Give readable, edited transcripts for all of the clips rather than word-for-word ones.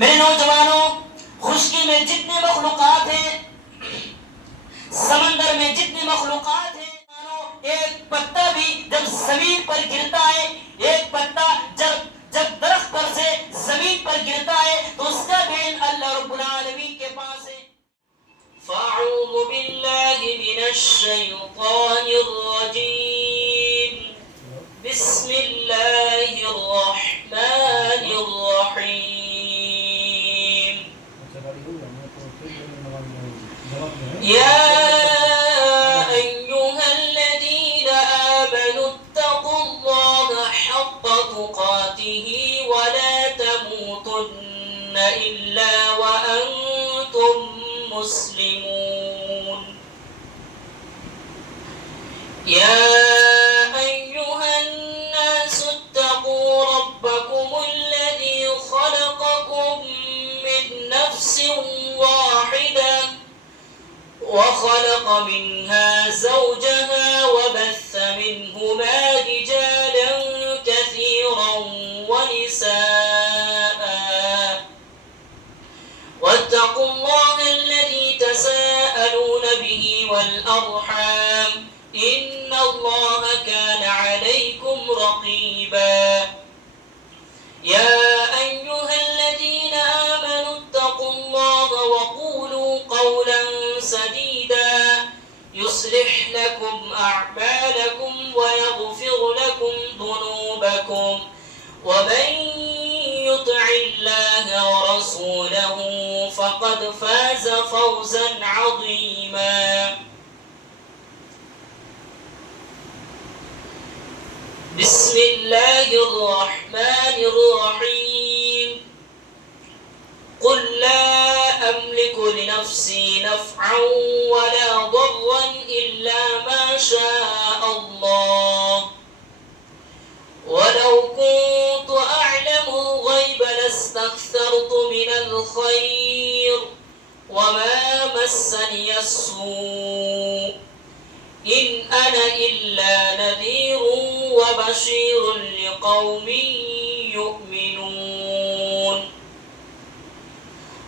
میرے نوجوانوں، خشکی میں جتنے مخلوقات ہیں، سمندر میں جتنی مخلوقات ہیں، ایک پتا بھی جب زمین پر گرتا ہے، ایک پتا جب درخت پر سے زمین پر گرتا ہے تو اس کا بھی اللہ رب العالمین کے پاس ہے۔ فاعوذ باللہ من الشیطان الرجیم، بسم اللہ الرحمن الرحیم۔ یا ایہا الذین آمنوا اتقوا اللہ حق تقاتہ ولا تموتن الا وانتم مسلمون۔ یا ایہا الناس اتقوا ربکم الذی خلقکم من نفس واحدہ وخلق منها زوجها وبث منهما رجالا كثيرا ونساء واتقوا الله الذي تساءلون به والأرحام إن الله كان عليكم رقيبا۔ يا أيها الذين آمنوا اتقوا الله وقولوا قولا سديدا يصلح لكم أعمالكم ويغفر لكم ذنوبكم ومن يطع الله ورسوله فقد فاز فوزا عظيما۔ بسم الله الرحمن الرحيم۔ قل لا أملك لنفسي نفعا ولا ضرا إلا ما شاء الله ولو كنت أعلم الغيب لاستكثرت من الخير وما مسني السوء إن أنا إلا نذير وبشير لقوم يؤمنون۔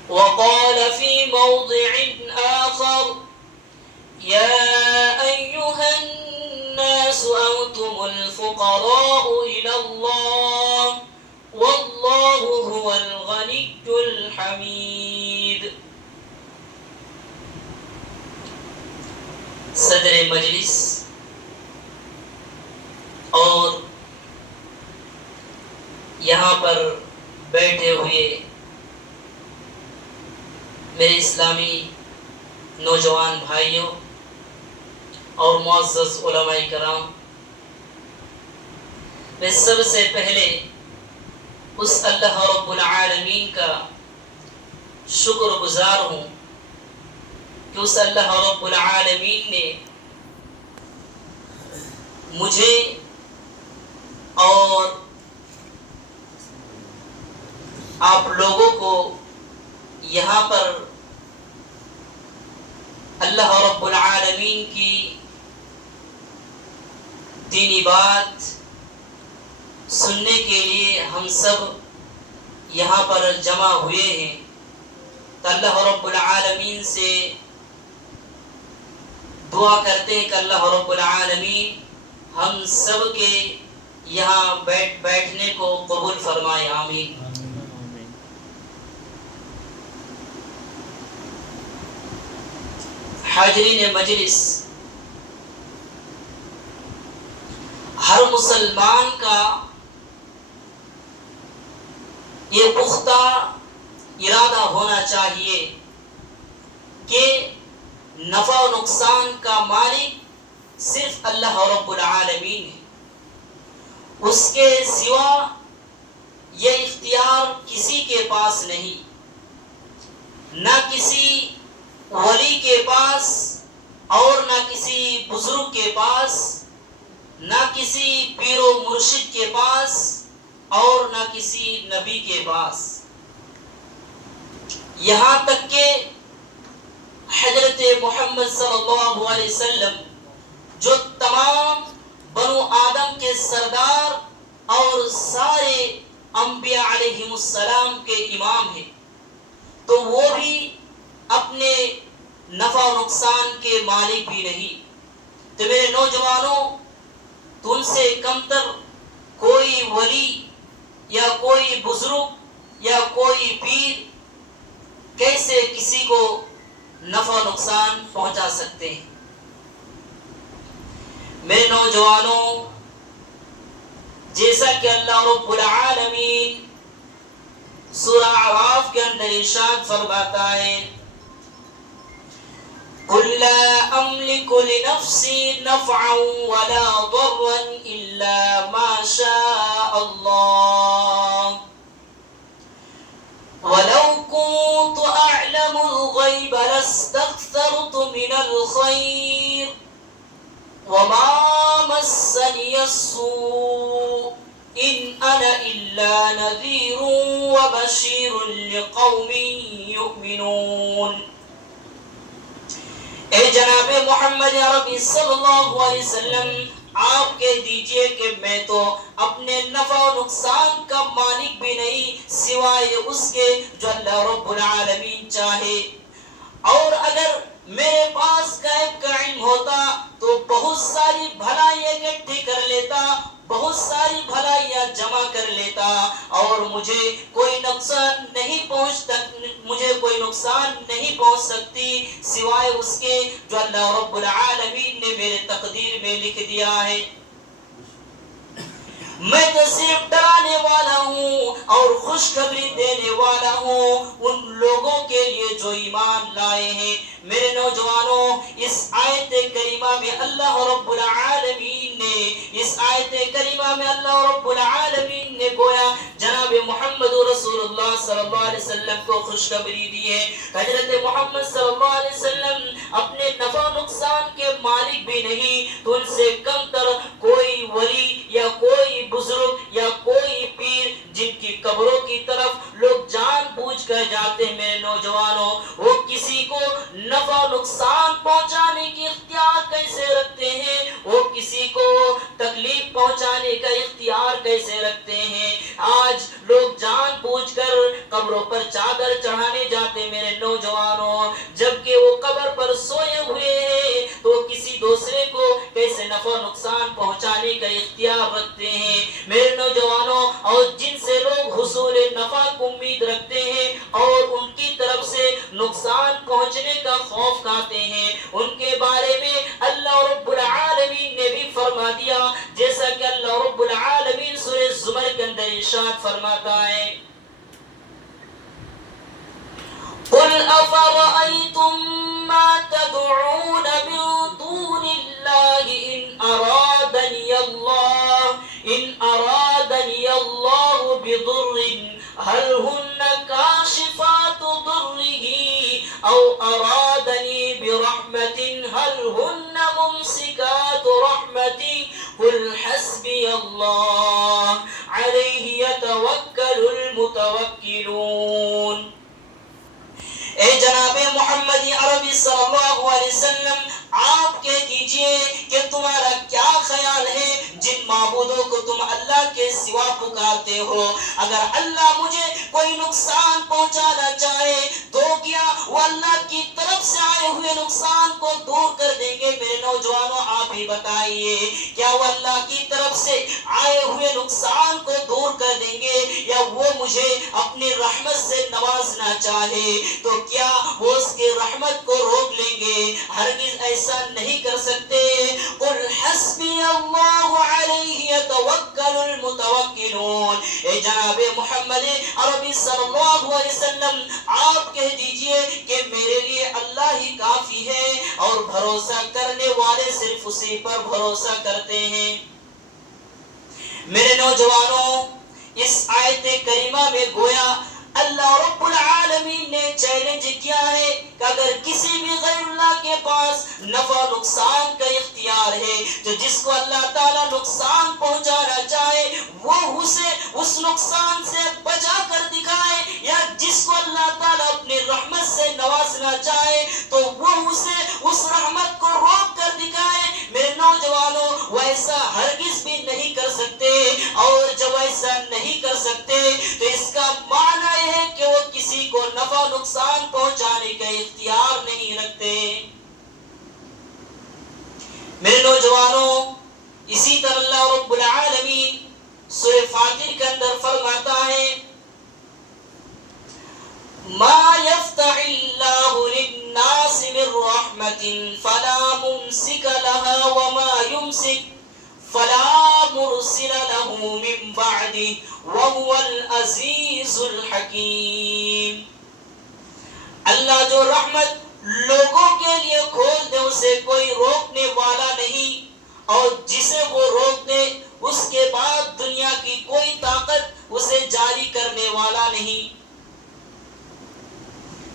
وقال في موضع آخر يا أيها الناس أنتم الفقراء إلى الله والله هو الغني الحميد۔ صدر مجلس اور یہاں پر بیٹھے ہوئے میرے اسلامی نوجوان بھائیوں اور معزز علماء کرام، میں سب سے پہلے اس اللہ رب العالمین کا شکر گزار ہوں کہ اس اللہ رب العالمین نے مجھے اور آپ لوگوں کو یہاں پر اللہ رب العالمین کی دینی بات سننے کے لیے ہم سب یہاں پر جمع ہوئے ہیں، تو اللہ رب العالمین سے دعا کرتے ہیں کہ اللہ رب العالمین ہم سب کے یہاں بیٹھنے کو قبول فرمائے، آمین۔ حاضرین مجلس، ہر مسلمان کا یہ پختہ ارادہ ہونا چاہیے کہ نفع و نقصان کا مالک صرف اللہ رب العالمین ہے، اس کے سوا یہ اختیار کسی کے پاس نہیں، نہ کسی ولی کے پاس اور نہ کسی بزرگ کے پاس، نہ کسی پیر و مرشد کے پاس اور نہ کسی نبی کے پاس، یہاں تک کہ حضرت محمد صلی اللہ علیہ وسلم جو تمام بنو آدم کے سردار اور سارے انبیاء علیہم السلام کے امام ہیں، تو وہ بھی اپنے نفع و نقصان کے مالک بھی نہیں. تو میرے نوجوانوں، تم سے کمتر کوئی ولی یا کوئی بزرگ یا کوئی پیر کیسے کسی کو نفع و نقصان پہنچا سکتے ہیں؟ میرے نوجوانوں، جیسا کہ اللہ رب العالمین سورہ اعراف کے اندر ارشاد فرماتا ہے، قُلْ لَا أَمْلِكُ لِنَفْسِي نَفْعًا وَلَا ضَرًّا إِلَّا مَا شَاءَ اللَّهُ وَلَوْ كُنْتُ أَعْلَمُ الْغَيْبَ لَاسْتَكْثَرْتُ مِنَ الْخَيْرِ وَمَا مَسَّنِيَ السُّوءُ إِنْ أَنَا إِلَّا نَذِيرٌ وَبَشِيرٌ لِقَوْمٍ يُؤْمِنُونَ. اے جناب محمد عربی صلی اللہ علیہ وسلم، آپ کہہ دیجئے کہ میں تو اپنے نفع و نقصان کا مالک بھی نہیں سوائے اس کے جو اللہ رب العالمین چاہے. اور اگر میرے پاس غیب کا علم ہوتا تو بہت ساری بھلائیاں اکٹھی کر لیتا، بہت ساری بھلائیاں جمع کر لیتا، اور مجھے کوئی نقصان نہیں پہنچ سکتی سوائے اس کے جو اللہ رب العالمین نے میرے تقدیر میں لکھ دیا ہے. میں تو صرف ڈرانے والا ہوں اور خوشخبری دینے والا ہوں ان لوگوں کے لیے جو ایمان لائے ہیں. میرے نوجوانوں، اس آیت کریمہ میں اللہ رب العالمین نے گویا جناب محمد رسول اللہ صلی اللہ علیہ وسلم کو خوشخبری دی ہے. حضرت محمد صلی اللہ علیہ وسلم اپنے نفع و نقصان کے مالک بھی نہیں، تو ان سے کم تر کوئی ولی یا کوئی بزرگ یا کوئی پیر جن کی قبروں کی طرف لوگ جان بوجھ کر جاتے ہیں، میرے نوجوانوں، وہ کسی کو نفع و نقصان پہنچانے کی اختیار کیسے رکھتے ہیں؟ وہ کسی کو تکلیف پہنچانے کا اختیار کیسے رکھتے ہیں؟ آج لوگ جان بوجھ کر قبروں پر چادر چڑھانے جاتے میرے نوجوانوں، جبکہ وہ قبر پر سوئے ہوئے ہیں تو کسی دوسرے کو کیسے نفع و نقصان پہنچانے کا اختیار رکھتے ہیں. میرے نوجوانوں، اور جن سے لوگ حصول نفع کو امید رکھتے ہیں اور ان کی طرف سے نقصان پہنچنے کا خوف کھاتے ہیں، ان کے بارے میں اللہ رب العالمین نے بھی فرما دیا، جیسا کہ اللہ رب العالمین سورہ زمر کے اندر ارشاد فرماتا ہے، قُلْ أَفَرَأَيْتُم مَّا تَدْعُونَ مِن دُونِ اللَّهِ إِنْ أَرَادَنِيَ اللَّهُ بِضُرٍّ هَلْ هُنَّ كَاشِفَاتُ ضُرِّهِ أَوْ أَرَادَنِي بِرَحْمَةٍ هَلْ هُنَّ مُمْسِكَاتُ رَحْمَتِهِ قُلْ حَسْبِيَ اللَّهُ عَلَيْهِ يَتَوَكَّلُ الْمُتَوَكِّلُونَ. اے جناب محمد عربی صلی اللہ علیہ وسلم، آپ کہہ دیجئے کہ تمہارا کیا خیال ہے جن معبودوں کو تم اللہ کے سوا پکارتے ہو؟ اگر اللہ مجھے کوئی نقصان پہنچانا چاہے تو کیا وہ اللہ کی طرف سے آئے ہوئے نقصان کو دور کر دیں گے؟ میرے نوجوانوں، آپ ہی بتائیے، کیا وہ اللہ کی طرف سے آئے ہوئے نقصان کو دور کر دیں گے؟ یا وہ مجھے اپنی رحمت سے نوازنا چاہے تو کیا وہ اس کی رحمت کو روک لیں گے؟ ہرگز ایسا نہیں کر سکتے. قل حسبی اللہ علیہ یتوکل المتوکلون. اے جناب محمد عربی صلی اللہ علیہ وسلم، آپ کہہ دیجئے کہ میرے لیے اللہ ہی کافی ہے اور بھروسہ کرنے والے صرف اسی پر بھروسہ کرتے ہیں. میرے نوجوانوں، اس آیت کریمہ میں گویا اللہ رب العالمین نے چیلنج کیا ہے کہ اگر کسی بھی غیر اللہ کے پاس نفع و نقصان کا اختیار ہے تو جس کو اللہ تعالیٰ نقصان پہنچانا چاہے وہ اسے اس نقصان سے بچا کر دکھائے، یا جس کو اللہ تعالیٰ اپنی رحمت سے نوازنا چاہے تو وہ اسے اس رحمت کو روک کر دکھائے. میرے نوجوانوں، وہ ایسا ہرگز بھی نہیں کر سکتے، اور جب ایسا نہیں کر سکتے تو اس کا معنی ہے کہ وہ کسی کو نفع و نقصان پہنچانے کا اختیار نہیں رکھتے۔ میرے نوجوانوں، اسی طرح اللہ رب العالمین سورہ فاطر کے اندر فرماتا ہے ما يفتح الله للناس من رحمة فلا ممسك لها وما يمسك فلا مرسل له من بعده وهو العزيز الحكيم۔ اللہ جو رحمت لوگوں کے لیے کھول دے اسے کوئی روکنے والا نہیں، اور جسے وہ روک دے اس کے بعد دنیا کی کوئی طاقت اسے جاری کرنے والا نہیں۔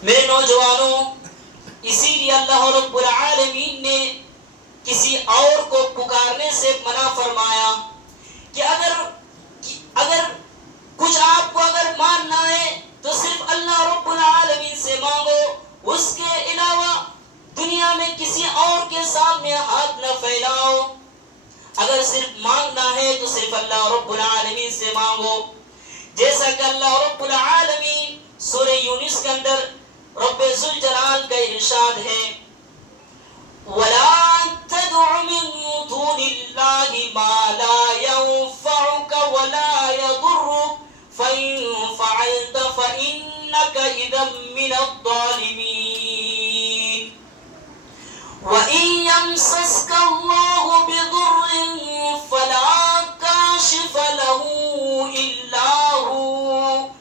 میرے نوجوانوں، اسی لیے اللہ رب العالمین نے کسی اور کو پکارنے سے منع فرمایا کہ اگر کچھ آپ کو اگر ماننا ہے تو صرف اللہ رب العالمین سے مانگو، اس کے علاوہ دنیا میں کسی اور کے سامنے ہاتھ نہ پھیلاؤ۔ اگر صرف مانگنا ہے تو صرف اللہ رب العالمین سے مانگو، جیسا کہ اللہ رب العالمین سورہ یونس کے اندر رب ذوالجلال کا ارشاد ہے وَلَا تَدْعُ مِن دُونِ اللَّهِ مَا لَا يَنفَعُكَ وَلَا يَضُرُّكَ فَإِن فَعَلْتَ فَإِنَّكَ إِذًا مِّنَ الظَّالِمِينَ وَإِن يَمْسَسْكَ اللَّهُ بِضُرٍّ فَلَا كَاشِفَ لَهُ إِلَّا هُوَ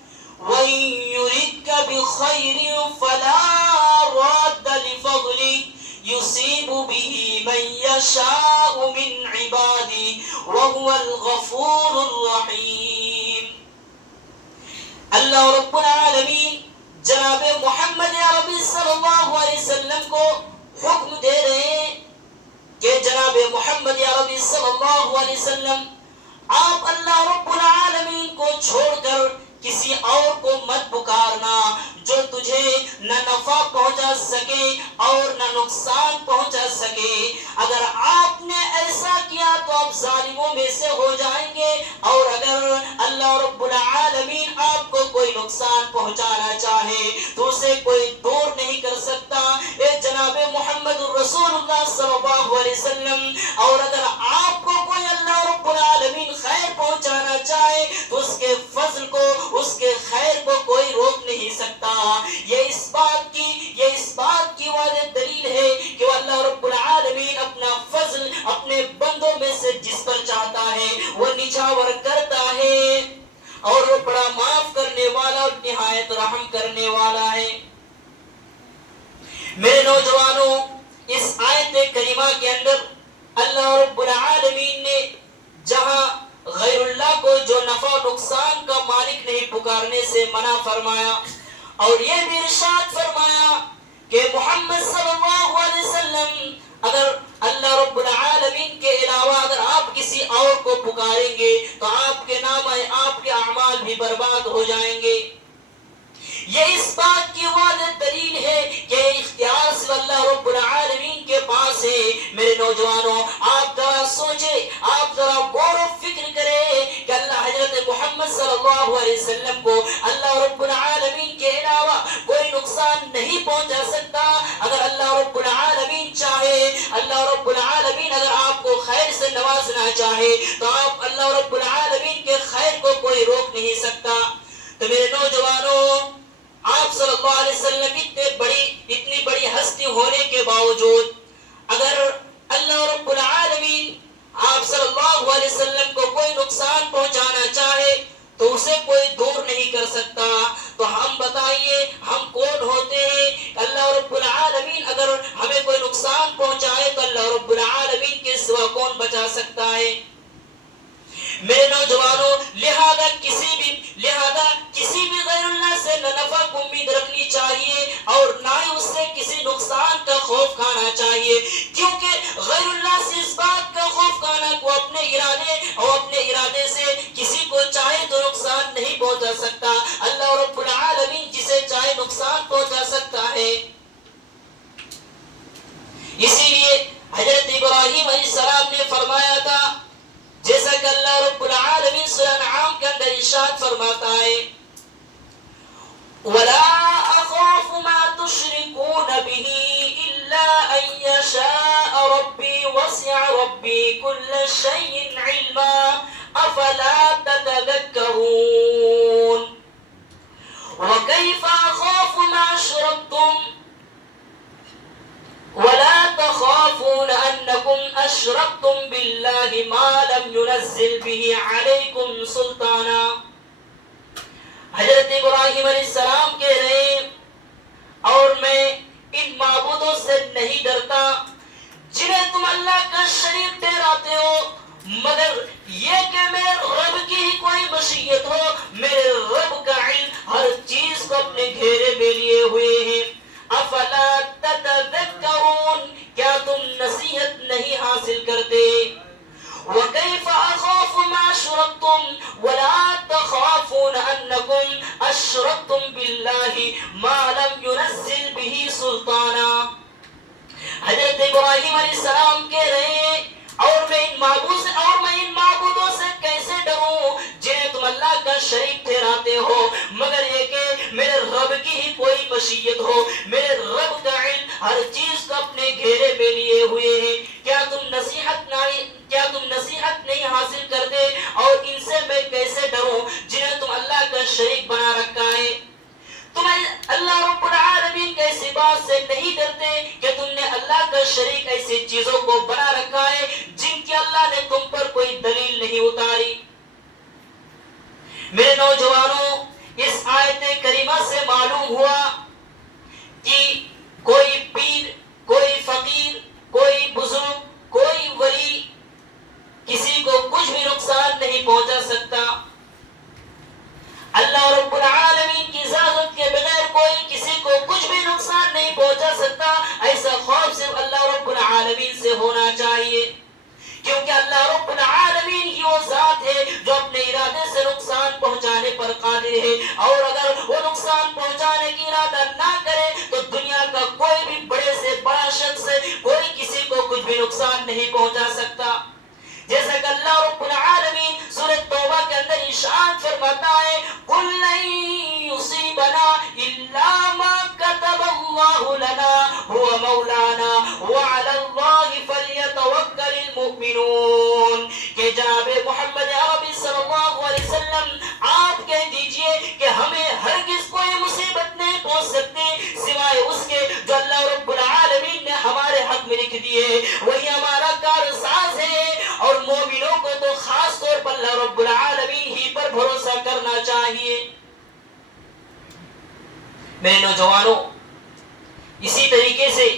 وَإِن يُرِدْكَ بِخَيْرٍ فَلَا رَادَّ لِفَضْلِهِ يُصِيبُ بِهِ مَن يَشَاءُ مِنْ عِبَادِهِ وَهُوَ الْغَفُورُ الرَّحِيمُ۔ اللہ رب العالمین جناب محمد عربی صلی اللہ علیہ وسلم کو حکم دے رہے ہیں کہ جناب محمد عربی صلی اللہ علیہ وسلم آپ اللہ رب العالمین کو چھوڑ کر کسی اور کو مت پکارنا جو تجھے نہ نفع پہنچا سکے اور نہ نقصان پہنچا سکے۔ اگر آپ نے ایسا کیا تو آپ ظالموں میں سے ہو جائیں گے، اور اگر اللہ رب العالمین آپ کو کوئی نقصان پہنچانا چاہے تو اسے کوئی دور نہیں کر سکتا۔ اے جناب محمد الرسول اللہ صلی اللہ علیہ وسلم، اور اگر آپ کو کوئی اللہ رب العالمین خیر پہنچانا چاہے تو اس کے فضل کو، اس کے خیر کو کوئی روک نہیں سکتا۔ یہ اس بات کی واضح دلیل ہے کہ اللہ رب العالمین اپنا فضل اپنے بندوں میں سے جس پر چاہتا ہے وہ نچھاور کرتا ہے، اور وہ بڑا معاف کرنے والا اور نہایت رحم کرنے والا ہے۔ میرے نوجوانوں، اس آیت کریمہ کے اندر اللہ رب العالمین نے جہاں غیر اللہ کو جو نفع و نقصان کا مالک نہیں پکارنے سے منع فرمایا، اور یہ بھی ارشاد فرمایا کہ محمد صلی اللہ علیہ وسلم اگر اللہ رب العالمین کے علاوہ اگر آپ کسی اور کو پکاریں گے تو آپ کے نام آپ کے اعمال بھی برباد ہو جائیں گے۔ یہ اس بات کی واضح دلیل ہے کہ اختیار صرف اللہ رب العالمین کے پاس ہے۔ میرے نوجوانوں، آپ ذرا سوچیں، آپ ذرا غور و فکر کریں کہ اللہ حضرت محمد صلی اللہ علیہ وسلم کو اللہ رب العالمین کے علاوہ کوئی نقصان نہیں پہنچا سکتا۔ اگر اللہ رب العالمین چاہے، اللہ رب العالمین اگر آپ کو خیر سے نوازنا چاہے تو آپ اللہ رب العالمین کے خیر کو کوئی روک نہیں سکتا۔ تو میرے نوجوانوں، آپ صلی اللہ علیہ وسلم اتنی بڑی ہستی ہونے کے باوجود اگر اللہ رب العالمین آپ صلی اللہ علیہ وسلم کو کوئی نقصان پہنچانا چاہے تو اسے کوئی دور نہیں کر سکتا۔ تو ہم بتائیے ہم کون ہوتے ہیں؟ اللہ رب العالمین اگر ہمیں کوئی نقصان پہنچائے تو اللہ رب العالمین کے سوا کون بچا سکتا ہے؟ میرے نوجوانوں، لہذا کسی بھی غیر اللہ سے نہ نفع کو امید رکھنی چاہیے اور نہ ہی اس سے کسی نقصان کا خوف کھانا چاہیے، کیونکہ غیر اللہ سے اس بات کا خوف کھانا کو اپنے ارادے سے کسی کو چاہے تو نقصان نہیں پہنچا سکتا۔ اللہ رب العالمین جسے چاہے نقصان پہنچا سکتا ہے۔ اسی لیے حضرت ابراہیم علیہ السلام نے فرمایا تھا، جیسا کہ اللہ رب العالمین سورہ انعام کے اندر ارشاد فرماتا ہے وَلَا تشركون به إلا أن يشاء ربي وسع ربي كل شيء علما أفلا تتذكرون وكيف أخاف ما أشركتم ولا تخافون أنكم أشركتم بالله ما لم ينزل به عليكم سلطانا. حضرت ابراہیم علیہ السلام کہہ رہے ہیں اور میں ان معبودوں سے نہیں ڈرتا جنہیں تم اللہ کا شریک ٹھہراتے ہو مگر یہ کہ میرے رب کی ہی کوئی مشیت ہو. میرے رب کا علم ہر چیز کو اپنے گھیرے میں لیے ہوئے ہیں. افلا تتذکرون کیا تم نصیحت نہیں حاصل کرتے؟ وَكَيْفَ أَخَافُ مَا أَشْرَكْتُمْ وَلَا تَخَافُونَ أَنَّكُمْ أَشْرَكْتُمْ بِاللَّهِ مَا لَمْ يُنَزِّلْ بِهِ سُلْطَانًا. حضرت ابراہیم علیہ السلام کہہ رہے ہیں اور میں ان معبودوں سے کیسے ڈروں جنہیں تم اللہ کا شریک ٹھہراتے ہو مگر یہ کہ میرے رب کی ہی کوئی مشیت ہو. میرے رب کا علم ہر چیز کو اپنے گھیرے میں لیے ہوئے ہیں. کیا تم نصیحت نہیں حاصل کرتے؟ اور ان سے میں کیسے ڈروں جنہیں تم اللہ کا شریک بنا رکھا ہے؟ تم اللہ رب العالمین کے ایسی بات سے نہیں ڈرتے کہ تم نے اللہ کا شریک ایسی چیزوں کو بنا رکھا ہے جن کی اللہ نے تم پر کوئی دلیل نہیں اتاری. میرے نوجوانوں اس آیت کریمہ سے معلوم ہوا کہ کوئی پیر، کوئی فقیر، کوئی بزرگ، کوئی ولی کسی کو کچھ بھی نقصان نہیں پہنچا سکتا. اللہ رب العالمین کی اجازت کے بغیر کوئی کسی کو کچھ بھی نقصان نہیں پہنچا سکتا. ایسا خوف صرف اللہ رب العالمین سے ہونا چاہیے کیونکہ اللہ رب العالمین ہی وہ ذات ہے جو اپنے ارادے سے نقصان پہنچانے پر قادر ہے. اور اگر وہ نقصان پہنچانے کی ارادہ نہ کرے تو دنیا کا کوئی بھی بڑے سے بڑا شخص کوئی کسی کو کچھ بھی نقصان نہیں پہنچا سکتا. جیسا کہ اللہ رب العالمین سورہ توبہ کے اندر ارشاد فرماتا ہے قُلْ لَن يُصِيبَنَا إِلَّا مَا كَتَبَ اللَّهُ لَنَا هُوَ مَوْلَانَا وَعَلَى اللَّهِ فَلْيَتَوَكَّلِ الْمُؤْمِنُونَ. کہ جناب محمد عربی صلی اللہ علیہ وسلم آپ کہہ دیجئے کہ ہمیں ہرگز کوئی مصیبت نہیں پہنچ سکتی سوائے اس کے جو اللہ رب العالمین نے ہمارے حق میں لکھ دیے. وہی ہمارا کارساز ہے اور مومنوں کو تو خاص طور پر اللہ رب العالمین ہی پر بھروسہ کرنا چاہیے. میرے نوجوانوں اسی طریقے سے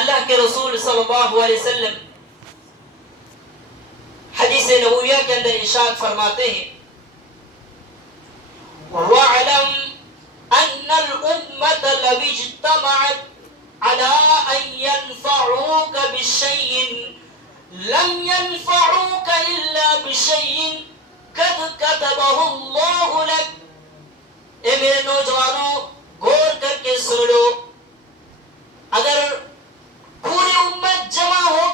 اللہ کے رسول صلی اللہ علیہ وسلم حدیث نبویہ کے اندر ارشاد فرماتے ہیں وَاعْلَمْ أَنَّ الْأُمَّةَ لَوِ اجْتَمَعَتْ عَلَىٰ أَن يَنْفَعُوكَ بِشَيْءٍ لم ينفعوك إلا بشيء قد كتبه الله لك. اے میرے نوجوانوں غور کر کے سن لو اگر پوری امت جمع ہو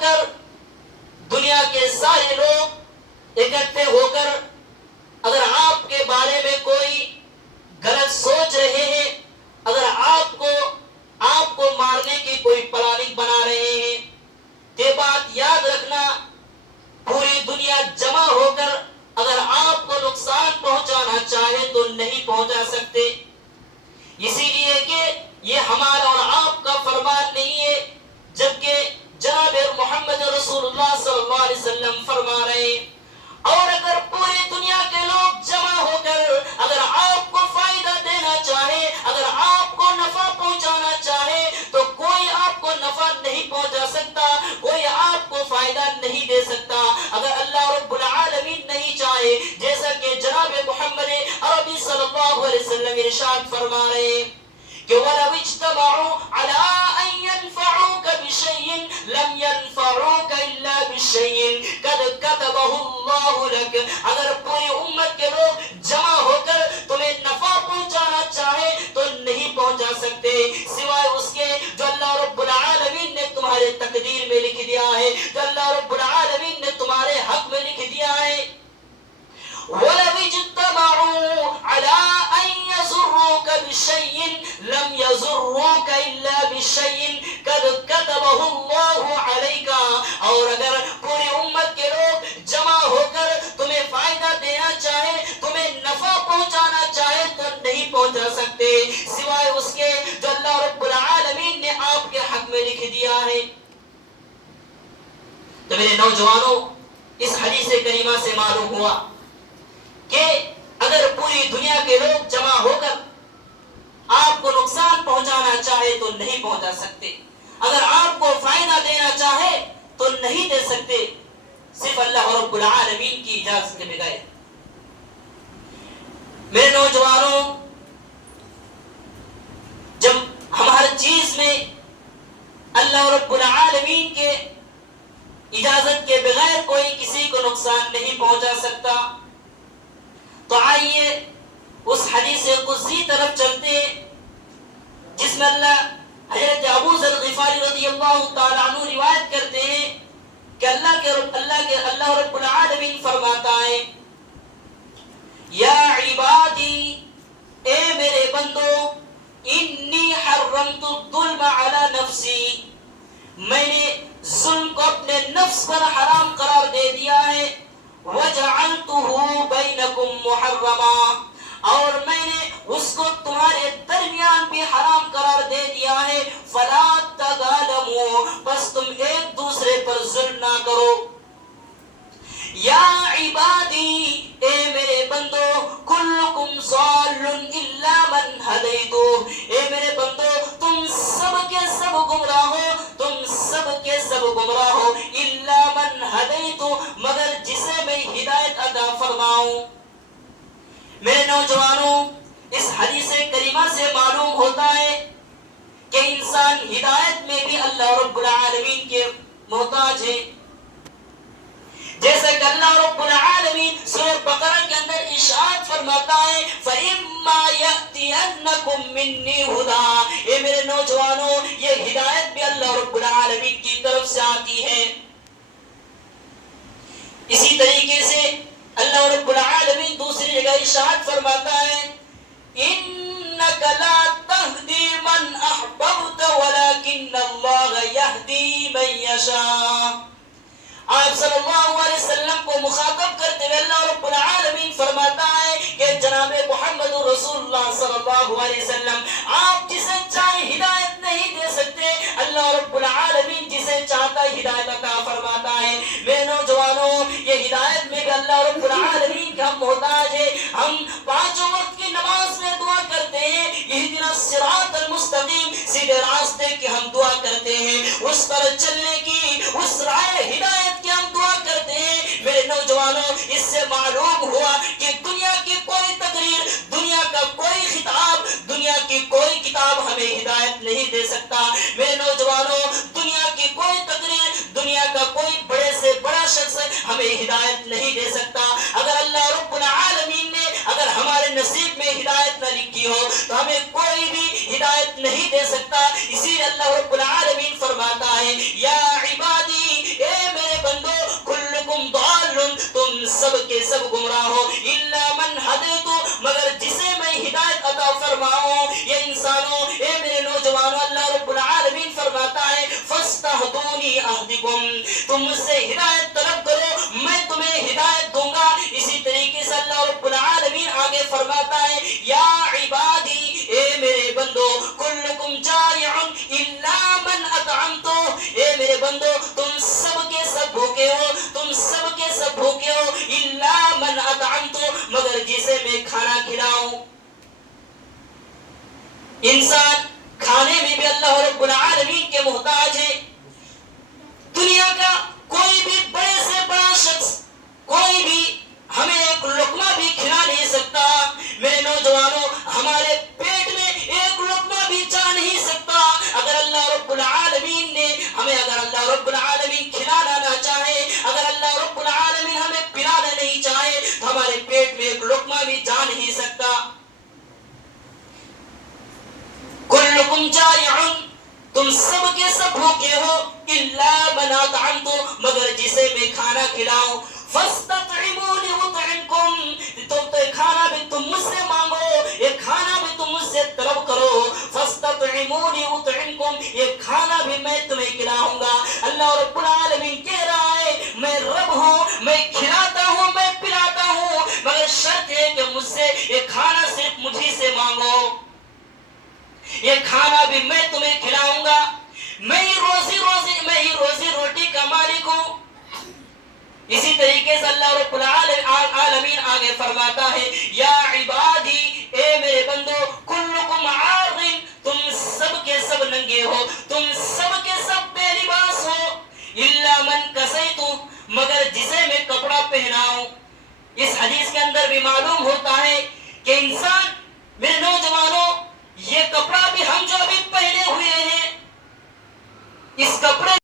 کر دنیا کے سارے لوگ اکٹھے ہو کر اگر آپ کے بارے میں کوئی غلط سوچ رہے ہیں، اگر آپ کو مارنے کی کوئی پلاننگ بنا رہے ہیں، یہ بات یاد رکھنا پوری دنیا جمع ہو کر اگر آپ کو نقصان پہنچانا چاہے تو نہیں پہنچا سکتے. اسی لیے کہ یہ ہمارا اور آپ کا فرمان نہیں ہے جبکہ جناب محمد رسول اللہ صلی اللہ علیہ وسلم فرما رہے ہیں. اور اگر پوری دنیا کے لوگ جمع ہو کر اگر آپ کو فائدہ دینا چاہے، اگر آپ کو نفع پہنچانا چاہے تو کوئی آپ کو نفع نہیں پہنچا سکتا، کوئی آپ کو فائدہ نہیں دے سکتا اگر اللہ رب العالمین نہیں چاہے. جیسا کہ جناب محمد عربی صلی اللہ علیہ وسلم ارشاد فرما رہے ہیں کہ وَلَوِ اجْتَمَعُوا عَلَىٰ أَن يَنْفَعُوكَ بِشَيْءٍ لَمْ يَنْفَعُوكَ إِلَّا بِشَيْءٍ قَدْ كَتَبَهُ اللَّهُ لَكَ. اگر پوری امت کے لوگ جمع ہو کر تمہیں نفع پہنچانا چاہے تو نہیں پہنچا سکتے سوائے اس کے جو اللہ رب العالمین نے تمہارے تقدیر میں لکھ دیا ہے، جو اللہ رب العالمین نے تمہارے حق میں لکھ دیا ہے. وَلَوِ شيء لم يضروك إلا بشيء قد كتبه الله عليك. اور اگر پوری امت کے لوگ جمع ہو کر تمہیں فائدہ دینا چاہے, تمہیں نفع پہنچانا چاہے تو نہیں پہنچا سکتے سوائے اس کے جو اللہ رب العالمین نے آپ کے حق میں لکھ دیا ہے. تو میرے نوجوانوں, اس حدیث کریمہ سے معلوم ہوا کہ اگر پوری دنیا کے لوگ جمع ہو کر آپ کو نقصان پہنچانا چاہے تو نہیں پہنچا سکتے, اگر آپ کو فائدہ دینا چاہے تو نہیں دے سکتے صرف اللہ رب العالمین کی اجازت کے بغیر. میرے نوجوانوں, جب ہم ہر چیز میں اللہ رب العالمین کے اجازت کے بغیر کوئی کسی کو نقصان نہیں پہنچا سکتا, تو آئیے اس حدیث قدسی طرف چلتے ہیں جس میں اللہ حضرت ابو ذر غفاری رضی اللہ تعالی عنہ روایت کرتے ہیں کہ اللہ رب العالمین فرماتا ہے, یا عبادی, اے میرے بندو, انی حرمت الظلم علی نفسی, میں نے ظلم کو اپنے نفس پر حرام قرار دے دیا ہے, وجعلتہ بینکم محرما, اور میں نے اس کو تمہارے درمیان بھی حرام قرار دے دیا ہے, فلا تظالموا, بس تم ایک دوسرے پر ظلم نہ کرو. یا عبادی, اے میرے بندو, کلکم ضال الا من ہدیتو, اے میرے بندو تم سب کے سب گمراہ ہو, تم سب کے سب گمراہ ہو, الا من ہدیتو, مگر جسے میں ہدایت عطا فرماؤں. میرے نوجوانوں, اس حدیث کریمہ سے معلوم ہوتا ہے کہ انسان ہدایت میں بھی اللہ رب العالمین کے محتاج ہے. جیسے کہ اللہ رب العالمین سورہ بقرہ کے اندر ارشاد فرماتا ہے, فَإِمَّا يَأْتِيَنَّكُم مِّنِّي هُدًى, اے میرے نوجوانوں, یہ ہدایت بھی اللہ رب العالمین کی طرف سے آتی ہے. اسی طریقے سے اللہ رب العالمین دوسری جگہ ارشاد فرماتا ہے, إِنَّكَ لَا تَهْدِي مَنْ أَحْبَبْتَ وَلَكِنَّ اللَّهَ يَهْدِي مَن يَشَاءُ. آپ صلی اللہ علیہ وسلم کو مخاطب کرتے ہوئے اللہ رب العالمین فرماتا ہے کہ جناب محمد رسول اللہ صلی اللہ علیہ وسلم, آپ جسے چاہے ہدایت نہیں دے سکتے, اللہ رب العالمین جسے چاہتا ہے ہدایت عطا فرماتا ہے. میرے نوجوانوں, یہ ہدایت میں بھی اللہ رب العالمین کا ہم محتاج ہے. ہم پانچوں وقت کی نماز میں دعا کرتے ہیں, اہدنا الصراط المستقیم, سیدھے راستے کی ہم دعا کرتے ہیں, اس پر چلنے کی, اس راہ ہدایت کی ہم دعا کرتے ہیں. میرے نوجوانوں, اس سے معلوم ہوا کہ دنیا کی کوئی تقریر, دنیا کا کوئی خطاب, دنیا کی کوئی کتاب ہمیں ہدایت نہیں دے سکتا. میرے نوجوانوں, دنیا کی کوئی تقریر, دنیا کا کوئی بڑے سے بڑا شخص ہمیں ہدایت نہیں دے سکتا. اگر اللہ رب العالمین نے اگر ہمارے نصیب میں ہدایت نہ لکھی ہو تو ہمیں کوئی بھی ہدایت نہیں دے سکتا. اسی لیے اللہ رب العالمین فرماتا ہے, یا عبادی, اے میرے بندو, کلکم ضال, تم سب کے سب گمراہ ہو, الا من ہدیتو, مگر جسے میں ہدایت عطا فرماؤں. یہ انسانوں, اے میرے نوجوانوں, اللہ رب العالمین فرماتا ہے, فاستہدونی اہدکم, تم مجھ سے ہدایت طلب کرو, میں تمہیں ہدایت دوں گا. اسی طریقے سے اللہ رب العالمین آگے فرماتا ہے, یا عبادی, اے میرے بندو, کلکم جائع الا من اطعمتو, اے میرے بندو تم سب کے سب بھوکے ہو, تم سب کے سب بھوکے ہو, الا من اطعمتو, مگر جسے میں کھانا کھلاؤں. انسان کھانے میں بھی اللہ رب العالمین کے محتاج ہے. دنیا کا کوئی بھی بڑے سے بڑا شخص, کوئی بھی ہمیں ایک لقمہ بھی کھلا نہیں سکتا. میرے نوجوانوں, ہمارے پیٹ میں ایک لقمہ بھی جا نہیں سکتا. اگر اللہ رب العالمین نے ہمیں, اگر اللہ رب العالمین کھلانا نہ چاہے, اگر اللہ رب العالمین ہمیں پلانا نہیں چاہے تو ہمارے پیٹ میں ایک لقمہ بھی جا نہیں سکتا. کلکم جائع, تم سب کے سب بھوکے ہو, الا من اطعمتو, مگر جسے میں کھانا کھلاؤں. فاستطعمونی اطعمکم, تو کھانا بھی تم مجھ سے مانگو, یہ کھانا بھی تم مجھ سے طلب یہ کھانا بھی میں تمہیں کھلاؤں گا. اللہ رب العالمین کہہ رہا ہے میں رب ہوں, میں کھلاتا ہوں, میں پلاتا ہوں, مگر شرط ہے کہ مجھ سے یہ کھانا صرف مجھے سے مانگو. یہ کھانا بھی میں تمہیں کھلاؤں گا. میں ہی روزی روٹی کا مالک ہوں. اسی طریقے سے اللہ رب العالمین آگے فرماتا ہے یا عبادی, اے میرے بندو, کلکم عار, تم سب کے سب ننگے ہو, تم سب کے سب بے لباس ہو, الا من کسیتو, مگر جسے میں کپڑا پہناؤں. اس حدیث کے اندر بھی معلوم ہوتا ہے کہ انسان, میرے نوجوانوں, یہ کپڑا بھی ہم جو ابھی پہنے ہوئے ہیں, اس کپڑے